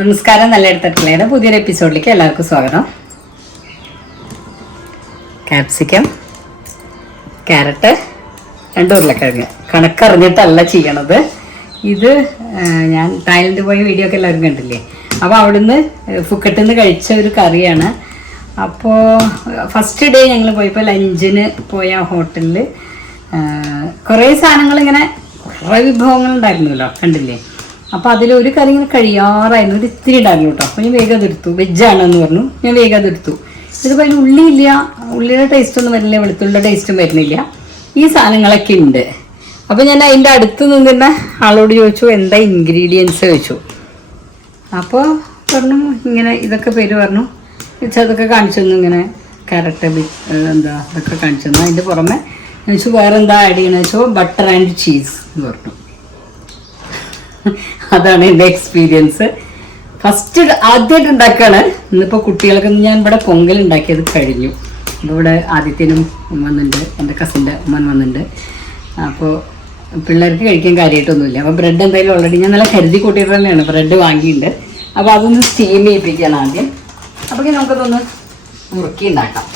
നമസ്കാരം. നല്ല എടുത്തിട്ടുള്ളയുടെ പുതിയൊരു എപ്പിസോഡിലേക്ക് എല്ലാവർക്കും സ്വാഗതം. ക്യാപ്സിക്കം ക്യാരറ്റ് രണ്ട് ഉരുളക്കിഴങ്ങ്. കണക്കറിഞ്ഞിട്ടല്ല ചെയ്യണത്. ഇത് ഞാൻ തായ്ലൻഡ് പോയ വീഡിയോ ഒക്കെ എല്ലാവരും കണ്ടില്ലേ? അപ്പോൾ അവിടുന്ന് ഫുക്കറ്റിൽ നിന്ന് കഴിച്ച ഒരു കറിയാണ്. അപ്പോൾ ഫസ്റ്റ് ഡേ ഞങ്ങൾ പോയപ്പോൾ ലഞ്ചിന് പോയ ഹോട്ടലിൽ കുറേ സാധനങ്ങൾ ഇങ്ങനെ കുറേ വിഭവങ്ങൾ ഉണ്ടായിരുന്നല്ലോ കണ്ടില്ലേ? അപ്പോൾ അതിലൊരു കറി ഇങ്ങനെ കഴിയാറായിരുന്നു. ഒരു ഇത്തിരി ഉണ്ടായിരുന്നു കേട്ടോ. അപ്പോൾ ഞാൻ വേഗം അതെടുത്തു വെജാണെന്ന് പറഞ്ഞു. ഞാൻ വേഗം അതെടുത്തു ഇതിപ്പോൾ അതിന് ഉള്ളിയില്ല ഉള്ളിയുടെ ടേസ്റ്റ് ഒന്നും വരുന്നില്ല വെളുത്തുള്ളിയുടെ ടേസ്റ്റും വരുന്നില്ല. ഈ സാധനങ്ങളൊക്കെ ഉണ്ട്. അപ്പോൾ ഞാൻ അതിന്റെ അടുത്ത് നിന്നിരുന്ന ആളോട് ചോദിച്ചു എന്താ ഇൻഗ്രീഡിയൻസ് ചോദിച്ചു. അപ്പോൾ പറഞ്ഞു ഇങ്ങനെ ഇതൊക്കെ പേര് പറഞ്ഞു. അതൊക്കെ കാണിച്ചു തന്നു ഇങ്ങനെ. ക്യാരറ്റ് എന്താ ഇതൊക്കെ കാണിച്ചു തന്നു. അതിന്റെ പുറമെ ചോദിച്ചു വേറെ എന്താ ആഡ് ചെയ്യണമെന്ന് വെച്ചോ ബട്ടർ ആൻഡ് ചീസ് എന്ന് പറഞ്ഞു. അതാണ് എന്റെ എക്സ്പീരിയൻസ് ഫസ്റ്റ് ആദ്യമായിട്ട് ഉണ്ടാക്കുകയാണ് ഇന്നിപ്പോൾ കുട്ടികൾക്ക് ഞാൻ ഇവിടെ പൊങ്കൽ ഉണ്ടാക്കിയത് കഴിഞ്ഞു. ഇവിടെ ആദിത്യനും വന്നിട്ടുണ്ട്. എന്റെ കസിന്റെ ഉമ്മൻ വന്നിട്ടുണ്ട്. അപ്പോൾ പിള്ളേർക്ക് കഴിക്കാൻ കാര്യമായിട്ടൊന്നുമില്ല. അപ്പോൾ ബ്രെഡ് എന്തായാലും ഓൾറെഡി ഞാൻ നല്ല കരുതി കൂട്ടിയിട്ട് തന്നെയാണ്. ബ്രെഡ് വാങ്ങിയിട്ടുണ്ട്. അപ്പോൾ അതൊന്ന് സ്റ്റീം ചെയ്യിപ്പിക്കാൻ ആദ്യം. അപ്പോൾ നമുക്കതൊന്ന് മുറുക്കി ഉണ്ടാക്കാം.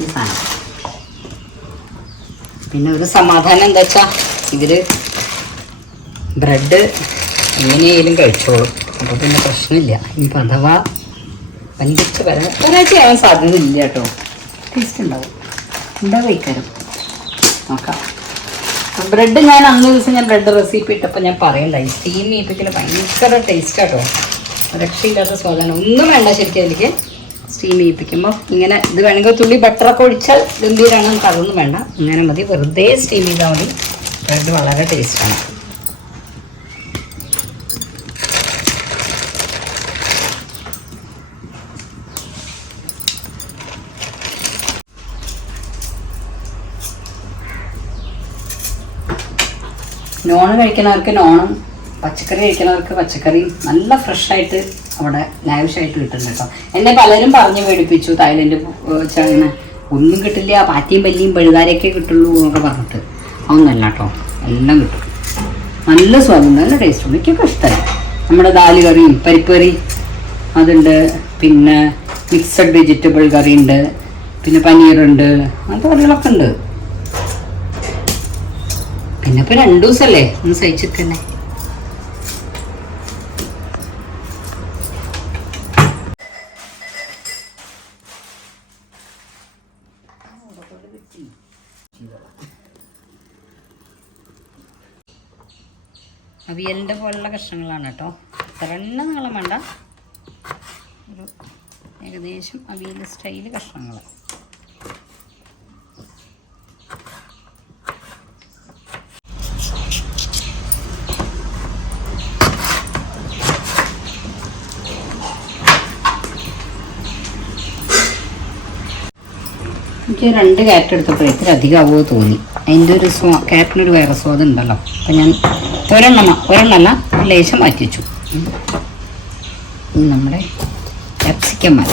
ഈ സാധനം. പിന്നെ ഒരു സമാധാനം എന്താ വെച്ചാൽ ഇതിൽ ബ്രെഡ് എങ്ങനെയായാലും കഴിച്ചോളും. അപ്പോൾ പിന്നെ പ്രശ്നമില്ല. ഇനിയിപ്പോൾ അഥവാ പനിച്ച് വരാൻ ഒരാഴ്ച ആവാൻ സാധ്യത ഇല്ല കേട്ടോ. ടേസ്റ്റ് ഉണ്ടാവും. ഉണ്ടാവും കഴിക്കാനും നോക്കാം. ബ്രെഡ് ഞാൻ അന്ന് ദിവസം ഞാൻ ബ്രെഡ് റെസിപ്പി ഇട്ടപ്പോൾ ഞാൻ പറയണ്ടായി. സ്റ്റീം ചെയ്യിപ്പിക്കൽ ഭയങ്കര ടേസ്റ്റ് കേട്ടോ. രക്ഷയില്ലാത്ത സ്വാദാനം ഒന്നും വേണ്ട ശരിക്കും അതിലേക്ക് സ്റ്റീം ചെയ്യിപ്പിക്കുമ്പോൾ ഇങ്ങനെ ഇത് വേണമെങ്കിൽ തുള്ളി ബട്ടറൊക്കെ ഒഴിച്ചാൽ ഗംഭീരമാണ് നമുക്ക് അതൊന്നും വേണ്ട. ഇങ്ങനെ മതി. വെറുതെ സ്റ്റീം ചെയ്താൽ മതി. ബ്രെഡ് വളരെ ടേസ്റ്റാണ് നോൺ കഴിക്കുന്നവർക്ക് നോണും പച്ചക്കറി കഴിക്കുന്നവർക്ക് പച്ചക്കറിയും നല്ല ഫ്രഷായിട്ട് അവിടെ ലാവിഷായിട്ട് കിട്ടുന്നുണ്ട് കേട്ടോ. എന്നെ പലരും പറഞ്ഞു പേടിപ്പിച്ചു തായ്ലൻഡ് വെച്ചാൽ ഒന്നും കിട്ടില്ല പാറ്റിയും പല്ലിയും പഴുതാരൊക്കെ കിട്ടുള്ളൂ എന്നൊക്കെ പറഞ്ഞിട്ട്. അതൊന്നല്ല കേട്ടോ എല്ലാം കിട്ടും. നല്ല സ്വാദം നല്ല ടേസ്റ്റ് ഉണ്ട് എനിക്കൊക്കെ നമ്മുടെ ദാൽ കറിയും പരിപ്പ് കറി അതുണ്ട്. പിന്നെ മിക്സഡ് വെജിറ്റബിൾ കറി ഉണ്ട് പിന്നെ പനീറുണ്ട്. അങ്ങനത്തെ കറികളൊക്കെ ഉണ്ട്. പിന്നെ ഇപ്പൊ രണ്ടു ദിവസല്ലേ ഒന്ന് സഹിച്ചിട്ട് തന്നെ. അവിയലിന്റെ പോലുള്ള കഷ്ണങ്ങളാണ് കേട്ടോ. ഇത്ര എണ്ണം നീളം വേണ്ട. ഒരു ഏകദേശം അവിയൽ സ്റ്റൈൽ കഷ്ണങ്ങൾ എനിക്ക് രണ്ട് ക്യാരറ്റ് എടുത്തപ്പോൾ ഇത്തിരി അധികമാവുമോ തോന്നി. അതിന്റെ ഒരു സ്വ ക്യാരറ്റിനൊരു വേറെ സ്വാദം ഉണ്ടല്ലോ. അപ്പം ഞാൻ ഒരെണ്ണം ഒരെണ്ണമല്ല ലേശം മാറ്റി വെച്ചു ഇനി നമ്മുടെ ക്യാപ്സിക്കം മല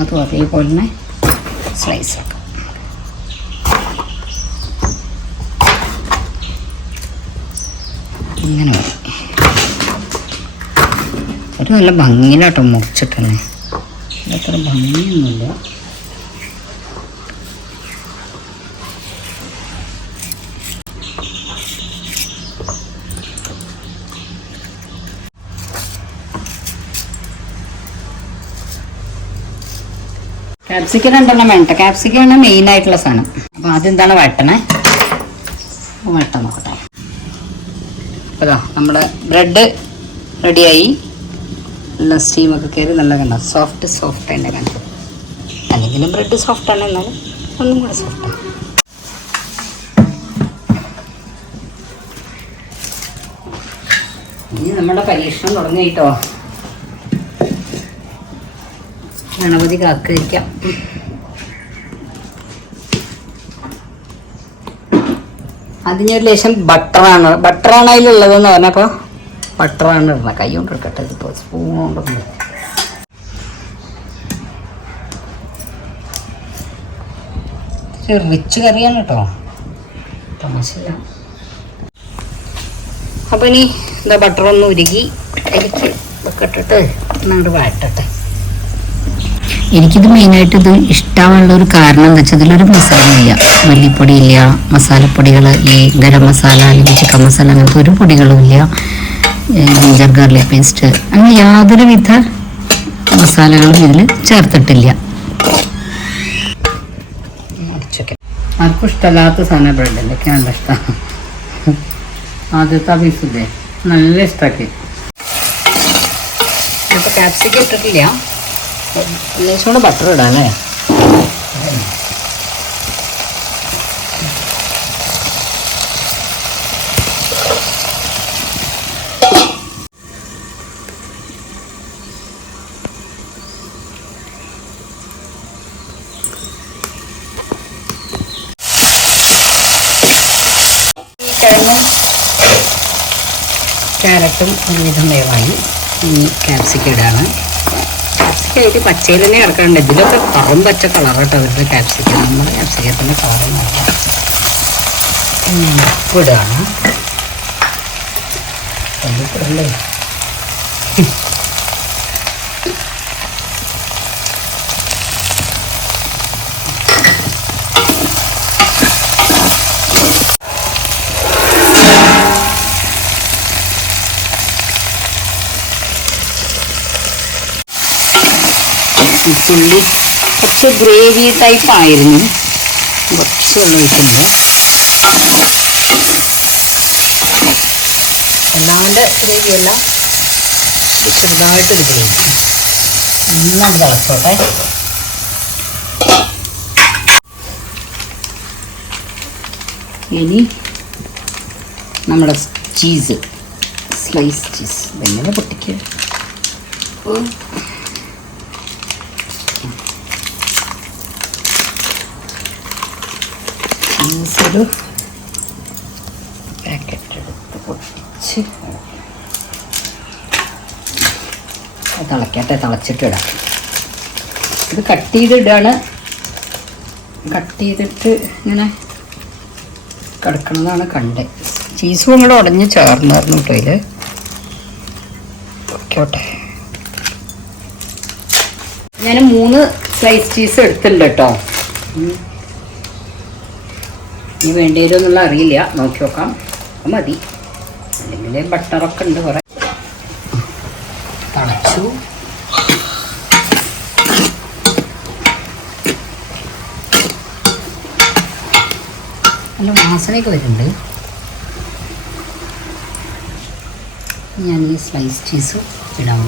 അതും അതേപോലെ തന്നെ സ്ലൈസ് ആക്കാം ഇങ്ങനെ ഒരു നല്ല ഭംഗിയിലാട്ടോ മുറിച്ചിട്ടല്ലേ അത്ര ഭംഗിയൊന്നുമില്ല. ക്യാപ്സിക്കം രണ്ടെണ്ണം വേണ്ട. ക്യാപ്സിക്കാണ് മെയിൻ ആയിട്ടുള്ള സാധനം. അപ്പോൾ അതെന്താണ് വെട്ടണേ വെട്ടാൻ നോക്കട്ടെ. അതാ നമ്മുടെ ബ്രെഡ് റെഡിയായി നല്ല സ്റ്റീമൊക്കെ കയറി നല്ല കണ്ട. സോഫ്റ്റ് സോഫ്റ്റ് തന്നെ കണ്ട. അല്ലെങ്കിലും ബ്രെഡ് സോഫ്റ്റ് ആണ് എന്നാലും ഒന്നും കൂടെ സോഫ്റ്റാണ് ഇനി നമ്മുടെ പരീക്ഷണം തുടങ്ങി കേട്ടോ ഗണപതി കാക്കരിക്കാം അതിനൊരു ലേശം ബട്ടറാണ്. ബട്ടറാണ് അതിലുള്ളതെന്ന് പറഞ്ഞപ്പോൾ ബട്ടറാണ് ഇടണം കൈ കൊണ്ട് എടുക്കട്ടെ ഇപ്പോൾ സ്പൂൺ കൊണ്ട് റിച്ച് കറിയാണ് കേട്ടോ തമാശയില്ല. അപ്പം ഇനി എന്താ ബട്ടർ ഒന്ന് ഉരുകി അരിക്ക് വെക്കട്ടിട്ട് ഇട്ടിട്ട് വാട്ടട്ടെ എനിക്കിത് മെയിനായിട്ട് ഇത് ഇഷ്ടമുള്ള ഒരു കാരണം എന്താ വെച്ചാൽ ഇതിലൊരു മസാല ഇല്ല. മല്ലിപ്പൊടി ഇല്ല മസാലപ്പൊടികൾ ഈ ഗരം മസാല അല്ലെങ്കിൽ ചിക്കൻ മസാല അങ്ങനത്തെ ഒരു പൊടികളും ഇല്ല. ജിഞ്ചർ ഗാർലിക് പേസ്റ്റ് അങ്ങനെ യാതൊരു വിധ മസാലകളും ഇതിൽ ചേർത്തിട്ടില്ല ആർക്കും ഇഷ്ടമല്ലാത്ത സാധനം ബ്രെഡ് എനിക്ക് നല്ല ഇഷ്ടമാണ് ആദ്യത്തെ പീസ് ഇല്ലേ? നല്ല ഇഷ്ടമാക്കി ഇപ്പോൾ കാപ്സിക്കം ഇട്ടിട്ടില്ല. ലേശം ബട്ടർ ഇടാം അല്ലേ കിഴങ്ങും ക്യാരറ്റും ഒരുവിധം വേവായി. ഇനി ക്യാപ്സിക്കം ഇടാണ്. എനിക്ക് പച്ചയിൽ തന്നെ കിടക്കുന്നുണ്ട് ഇതിലൊക്കെ പറം പച്ച കളറാട്ടോ അവരുടെ ക്യാപ്സിക്കം നമ്മുടെ ക്യാപ്സിക്കത്തിന്റെ കളർ നോക്കാം ഇനി ഉപ്പ് ഇടുകയാണ്. ഉപ്പിടല്ലേ പുള്ളി കുറച്ച് ഗ്രേവി ടൈപ്പ് ആയിരുന്നു. കുറച്ച് വെള്ളം ഒഴിക്കുന്നുണ്ട് എല്ലാവരുടെ ഗ്രേവി അല്ല ചെറുതായിട്ടൊരു ഗ്രേവി നന്നായിട്ട് തിളച്ചോട്ടെ. ഇനി നമ്മുടെ ചീസ് സ്ലൈസ് ചീസ് ഇതെങ്ങനെ പൊട്ടിക്കുക. ചീസൊരു പാക്കറ്റ് എടുത്ത് പൊട്ടിച്ച് തിളക്കട്ടെ തിളച്ചിട്ടിടാം ഇത് കട്ട് ചെയ്തിടാണ്. കട്ട് ചെയ്തിട്ട് ഇങ്ങനെ കിടക്കണതാണ് കണ്ടത് ചീസും കൂടെ ഉടഞ്ഞ് ചേർന്നായിരുന്നു കേട്ടോ ഇതിൽ ഓക്കെ ഞാൻ മൂന്ന് സ്ലൈസ് ചീസ് എടുത്തിട്ടുണ്ട് കേട്ടോ. ഇനി വേണ്ടി വരുമെന്നുള്ള അറിയില്ല. നോക്കി നോക്കാം. മതി. അല്ലെങ്കിൽ ബട്ടറൊക്കെ ഉണ്ട് കുറെ. തളച്ചു നല്ല വാസനയൊക്കെ വരുന്നുണ്ട്. ഞാൻ ഈ സ്ലൈസ് ചീസ് ഇടാൻ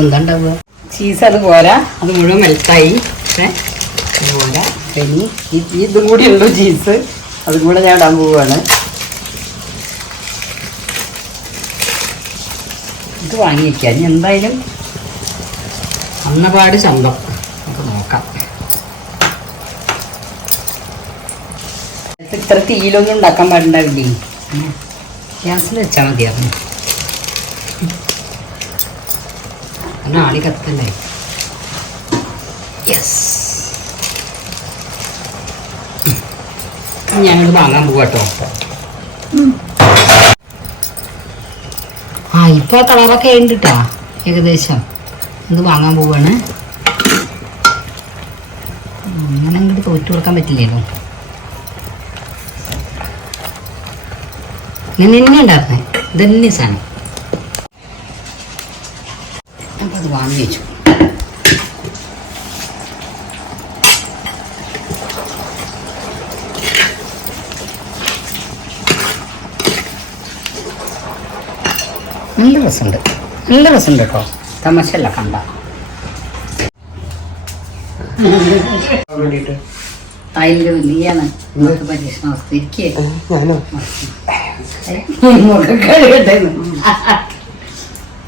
എന്താ ഉണ്ടാവുക ചീസ് അത് പോരാ. അത് മുഴുവൻ മെൽത്തായി ഏ അത് പോരാ. ഇനി ഇതും കൂടി ഉള്ളൂ ചീസ് അതും കൂടെ ഞാൻ ഇടാൻ പോവുകയാണ്. ഇത് വാങ്ങിയിരിക്കുക. ഇനി എന്തായാലും അന്നപാട് ചന്തം നമുക്ക് നോക്കാം. ഇത് ഇത്ര തീയിലൊന്നും ഉണ്ടാക്കാൻ പാടുണ്ടാവില്ലേ? ഗ്യാസിൽ വെച്ചാൽ മതിയായിരുന്നു. കാരണം ആളി കത്തല്ലേ യെസ് ഞാനത് വാങ്ങാൻ പോവാട്ടോ ആ ഇപ്പൊ ആ കളറൊക്കെ ഉണ്ട് കേട്ടാ ഏകദേശം. ഇത് വാങ്ങാൻ പോവാണ്. അങ്ങനെ അങ്ങോട്ട് തോറ്റു കൊടുക്കാൻ പറ്റില്ലല്ലോ നിന്നെ ഉണ്ടായിരുന്നേ? ഇതന്നെ സാധനം. അത് വാങ്ങി വെച്ചു. നല്ല രസമുണ്ട്. നല്ല രസമുണ്ട് കേട്ടോ. തമാശയല്ല കണ്ട. പരീക്ഷണ അവസ്ഥ. ഇരിക്കേ.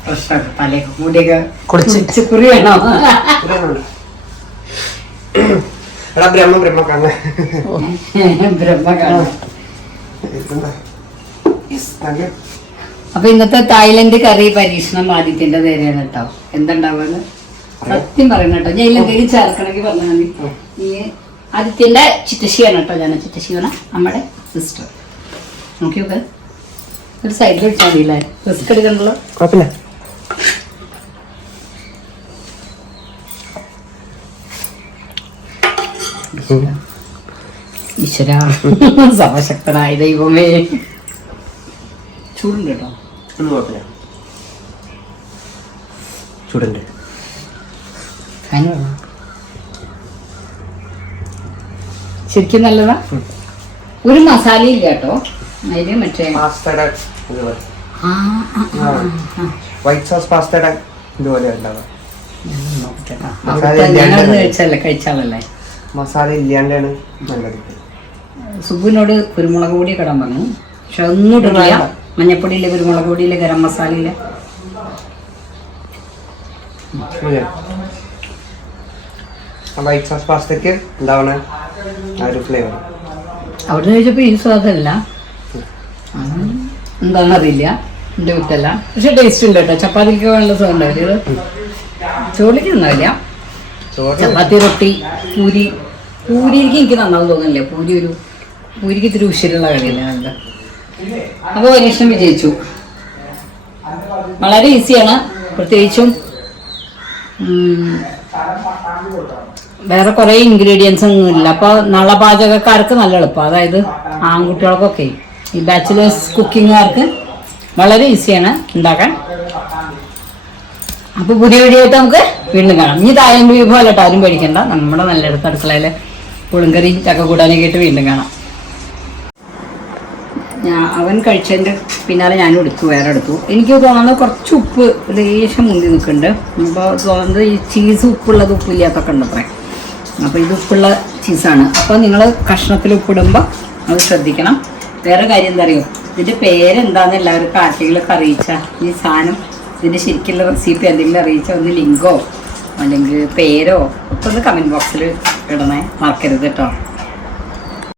പ്രശ്നമൊക്കെ തലയൊക്കെ കുളിച്ച്. എടാ ബ്രഹ്മ ബ്രഹ്മ ബ്രഹ്മ അപ്പൊ ഇന്നത്തെ തായ്ലൻഡ് കറി പരീക്ഷണം ആദിത്യന്റെ നേരെയാണ് കേട്ടോ. എന്തുണ്ടാവുക സത്യം പറയണം കേട്ടോ. ഞാൻ ഇല്ലെങ്കിൽ ചേർക്കണമെങ്കിൽ പറഞ്ഞാൽ മതി. ഈ ആദിത്യന്റെ ചിറ്റശിയാണ് കേട്ടോ. ഞാൻ ചിറ്റശിയാണ്. നമ്മുടെ സിസ്റ്റർ. നോക്കി നോക്ക് ഒരു സൈഡിൽ വെച്ചാൽ മതി അല്ലേ റിസ്ക് എടുക്കണല്ലോ. കുഴപ്പമില്ല. ഈശ്വര സർവശക്തനായ ദൈവമേ. ചൂടുണ്ട് കേട്ടോ. ഒന്നും കുഴപ്പമില്ല. ചൂടുണ്ട്. ശരിക്കും നല്ലതാ? ഒരു മസാല ഇല്ല കേട്ടോ. അതിന് മറ്റേ പാസ്തയുടെ. വൈറ്റ് സോസ് പാസ്തയുടെ ഇതുപോലെ ഉണ്ടാവുക. കഴിച്ചാലല്ലേ. മസാല മസാല ഇല്ലാണ്ടാണ് നല്ലത് സുബുവിനോട് കുരുമുളക് പൊടി കിടാൻ പറഞ്ഞു. പക്ഷെ ഒന്നും ഇടില്ല. മഞ്ഞപ്പൊടിയില്ല കുരുമുളക് പൊടിയില്ല ഗരം മസാലയില്ല ഇല്ല ആ വൈറ്റ് സോസ് പാസ്തയ്ക്ക് ഉണ്ടാവണ ആ ഒരു ഫ്ലേവർ അവിടെ ചോദിച്ചപ്പോ ഈ സ്വാദല്ല എന്താണെന്ന് അറിയില്ല. എന്റെ കുറ്റല്ല പക്ഷെ ടേസ്റ്റ് ഉണ്ട് കേട്ടോ. ചപ്പാത്തിക്ക് വേണ്ട സ്വാദം ഉണ്ടാവില്ല ചോളിക്ക് ഒന്നുമില്ല. ചപ്പാത്തി റൊട്ടി പൂരി. പൂരിക്ക് എനിക്ക് നന്നാവും തോന്നുന്നില്ല? പൂരി ഒരു പൂരിക്ക് ഇത്തിരി ഉശിരുള്ള കളിയല്ലേ നല്ല അപ്പോൾ പരീക്ഷണം വിജയിച്ചു. വളരെ ഈസിയാണ്. പ്രത്യേകിച്ചും വേറെ കുറേ ഇൻഗ്രീഡിയൻസ് ഒന്നും ഇല്ല. അപ്പോൾ നളപാചകക്കാർക്ക് നല്ല എളുപ്പം. അതായത് ആൺകുട്ടികൾക്കൊക്കെ ഈ ബാച്ചിലേഴ്സ് കുക്കിങ്ങുകാർക്ക് വളരെ ഈസിയാണ് ഉണ്ടാക്കാൻ. അപ്പൊ പുതിയ വീഡിയോ ആയിട്ട് നമുക്ക് വീണ്ടും കാണാം. ഇനി താരം വിഭവം അല്ല ആരും പേടിക്കണ്ട. നമ്മുടെ നല്ല അടുത്ത അടുക്കളയിലെ പുളുങ്കറി ചക്ക കൂടാനൊക്കെ ആയിട്ട് വീണ്ടും കാണാം. ഞാൻ അവൻ കഴിച്ചതിന്റെ പിന്നാലെ ഞാനും എടുത്തു വേറെ എടുത്തു. എനിക്ക് തോന്നുന്നത് കുറച്ച് ഉപ്പ് ലേശം മുന്തി നിൽക്കുന്നുണ്ട്. അപ്പോൾ തോന്നുന്നത് ഈ ചീസ് ഉപ്പുള്ളത് ഉപ്പില്ലാത്തൊക്കെ ഉണ്ട് അത്രേ അപ്പോൾ ഇത് ഉപ്പുള്ള ചീസാണ് അപ്പോൾ നിങ്ങൾ കഷ്ണത്തിൽ ഉപ്പിടുമ്പോൾ അത് ശ്രദ്ധിക്കണം. വേറെ കാര്യം എന്താ അറിയോ? ഇതിന്റെ പേരെന്താന്ന് എല്ലാവർക്കും ആർക്കെങ്കിലൊക്കെ അറിയിച്ചാൽ ഈ സാധനം ഇതിന്റെ ശരിക്കുള്ള റെസിപ്പി എന്തെങ്കിലും അറിയിച്ചാൽ ഒന്ന് ലിങ്കോ അല്ലെങ്കിൽ പേരോ ഒക്കെ ഒന്ന് കമന്റ് ബോക്സിൽ ഇടണേ. മറക്കരുത് കേട്ടോ.